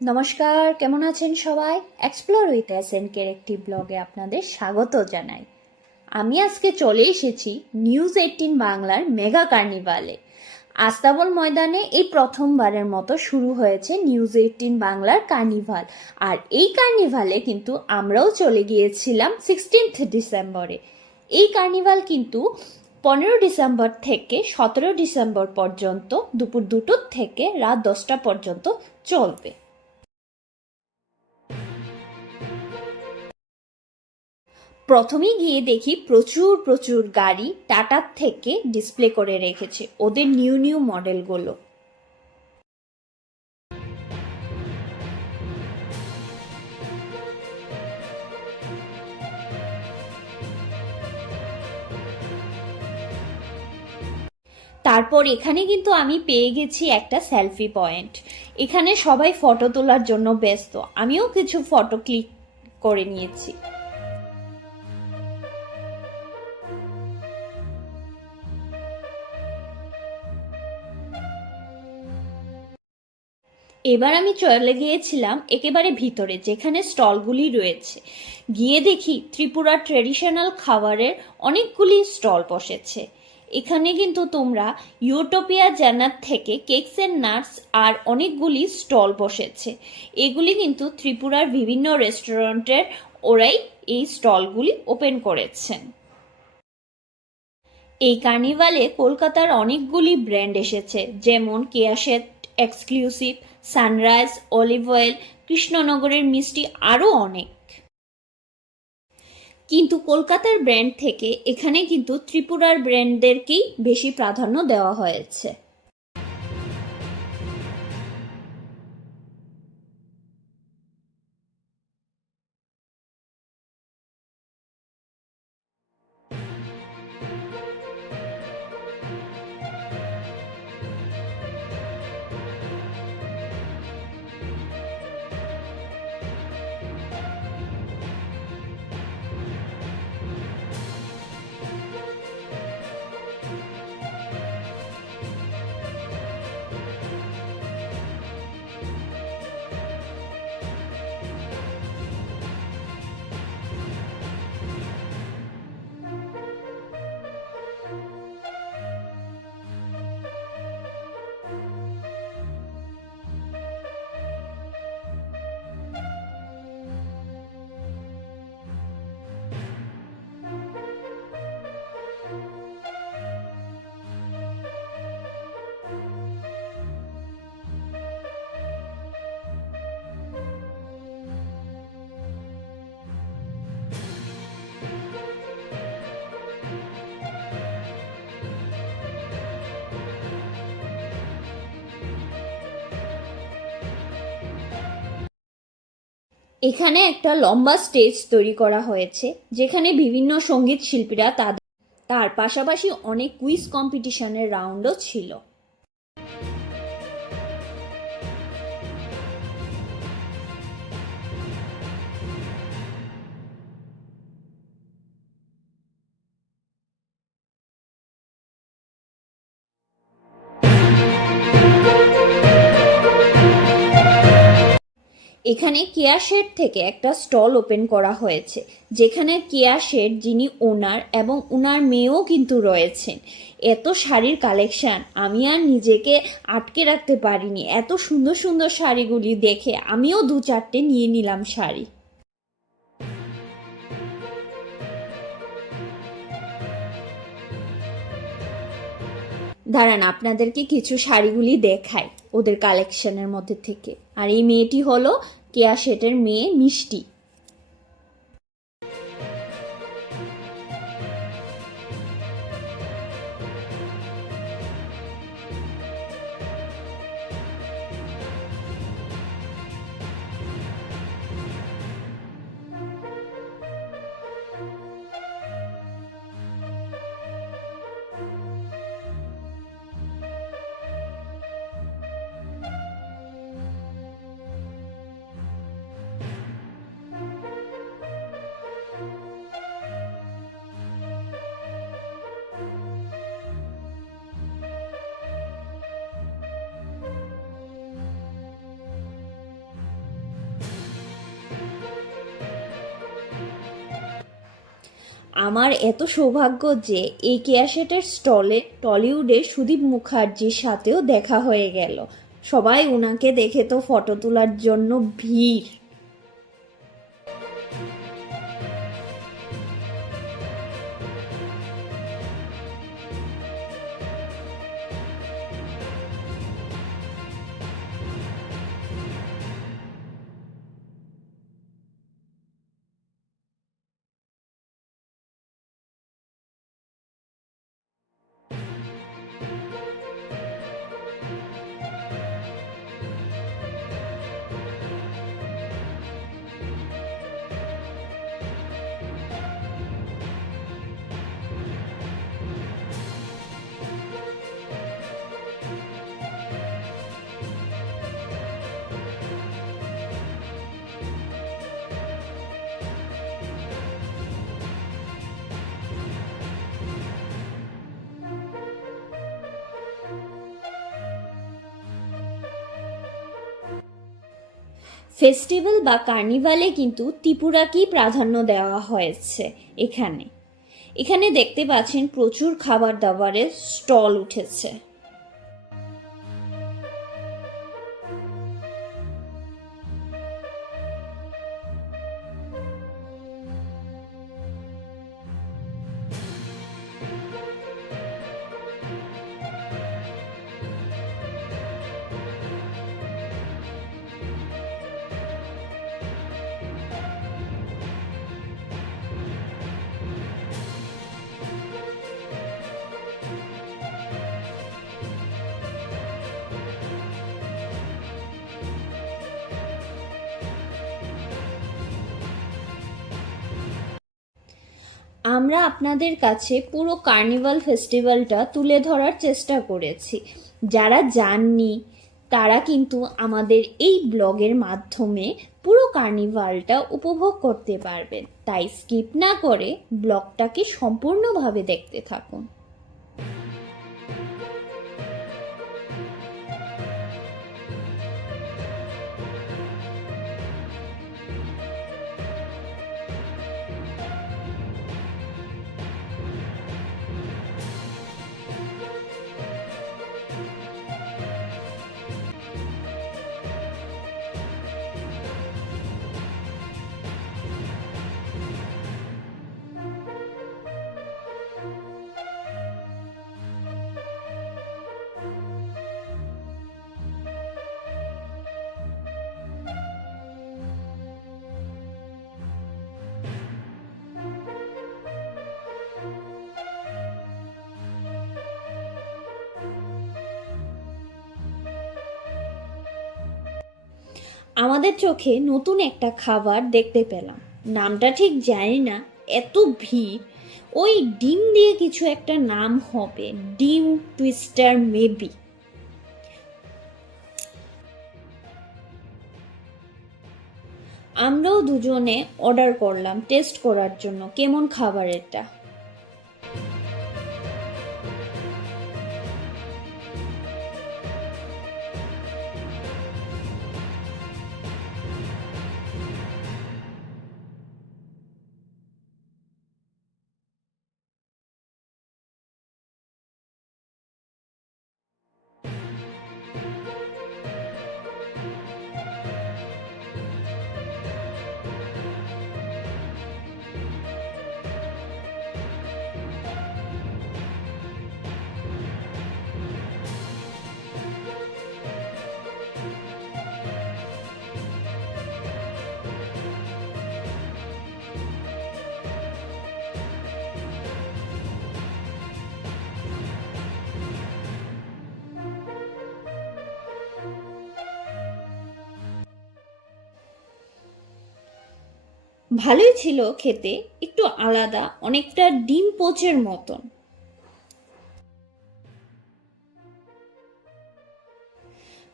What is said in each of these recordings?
নমস্কার, কেমন আছেন সবাই? এক্সপ্লোর উইথ এস এন কের একটি ব্লগে আপনাদের স্বাগত জানাই। আমি আজকে চলে এসেছি নিউজ এইটিন বাংলার মেগা কার্নিভালে আস্তাবল ময়দানে এই প্রথমবারের মতো শুরু হয়েছে নিউজ এইটিন বাংলার কার্নিভাল আর এই কার্নিভালে কিন্তু আমরাও চলে গিয়েছিলাম সিক্সটিন্থ ডিসেম্বরে এই কার্নিভাল কিন্তু পনেরো ডিসেম্বর থেকে সতেরো ডিসেম্বর পর্যন্ত দুপুর দুটোর থেকে রাত দশটা পর্যন্ত চলবে। প্রথমেই গিয়ে দেখি প্রচুর প্রচুর গাড়ি টাটার থেকে ডিসপ্লে করে রেখেছে, ওদের নিউ নিউ মডেলগুলো তারপর এখানে কিন্তু আমি পেয়ে গেছি একটা সেলফি পয়েন্ট এখানে সবাই ফটো তোলার জন্য ব্যস্ত, আমিও কিছু ফটো ক্লিক করে নিয়েছি। এবার আমি চলে গিয়েছিলাম একেবারে ভিতরে, যেখানে স্টলগুলি রয়েছে। গিয়ে দেখি ত্রিপুরা ট্রেডিশনাল খাবারের অনেকগুলি স্টল বসেছে। এখানে কিন্তু তোমরা ইউটোপিয়া জান্নাত থেকে কেকস এন্ড নাটস আর অনেকগুলি স্টল বসেছে। এগুলি কিন্তু ত্রিপুরার বিভিন্ন রেস্টুরেন্টের ওরাই এই স্টলগুলি ওপেন করেছেন। এই কার্নিভালে কলকাতার অনেকগুলি ব্র্যান্ড এসেছে, যেমন Keyashet, exclusive sunrise, olive oil, কৃষ্ণনগরের মিষ্টি আরও অনেক। কিন্তু কলকাতার ব্র্যান্ড থেকে এখানে কিন্তু ত্রিপুরার ব্র্যান্ডদেরকেই বেশি প্রাধান্য দেওয়া হয়েছে। এখানে একটা লম্বা স্টেজ তৈরি করা হয়েছে, যেখানে বিভিন্ন সংগীত শিল্পীরা তাদের, তার পাশাপাশি অনেক কুইজ কম্পিটিশনের রাউন্ডও ছিল। এখানে কেয়া শেড থেকে একটা স্টল ওপেন করা হয়েছে, যেখানে কেয়া শেড যিনি ওনার এবং ওনার মেয়েও কিন্তু রয়েছেন। এত শাড়ির কালেকশান, আমি আর নিজেকে আটকে রাখতে পারিনি। এত সুন্দর সুন্দর শাড়িগুলি দেখে আমিও দু চারটে নিয়ে নিলাম শাড়ি। দাঁড়ান, আপনাদেরকে কিছু শাড়িগুলি দেখাই ওদের কালেকশনের মধ্যে থেকে। আর এই মেয়েটি হলো কেয়া শেটের মেয়ে মিষ্টি। আমার এত সৌভাগ্য যে এই কেয়াশেটের স্টলে টলিউডের সুদীপ মুখার্জির সাথেও দেখা হয়ে গেল। সবাই ওনাকে দেখে তো ফটো তোলার জন্য ভিড়। ফেস্টিভ্যাল বা কার্নিভালে কিন্তু ত্রিপুরাকেই প্রাধান্য দেওয়া হয়েছে এখানে। এখানে দেখতে পাচ্ছেন প্রচুর খাবার দাবারের স্টল উঠেছে। আমরা আপনাদের কাছে পুরো কার্নিভাল ফেস্টিভ্যালটা তুলে ধরার চেষ্টা করেছি। যারা জাননি, তারা কিন্তু আমাদের এই ব্লগের মাধ্যমে পুরো কার্নিভালটা উপভোগ করতে পারবেন। তাই স্কিপ না করে ব্লগটাকে সম্পূর্ণভাবে দেখতে থাকুন। আমাদের চোখে নতুন একটা খাবার দেখতে পেলাম। নামটা ঠিক জানি না, এত ভিড়। ওই ডিম দিয়ে কিছু একটা নাম হবে, ডিম টুইস্টার মেবি। আমরাও দুজনে অর্ডার করলাম, টেস্ট করার জন্য, কেমন খাবার এটা ভালোই ছিল খেতে, একটু আলাদা, অনেকটা ডিম পোচের মতন।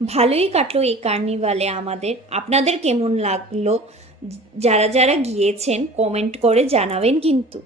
ভালোই কাটলো এই কার্নিভালে আমাদের। আপনাদের কেমন লাগল? যারা যারা গিয়েছেন, কমেন্ট করে জানাবেন কিন্তু।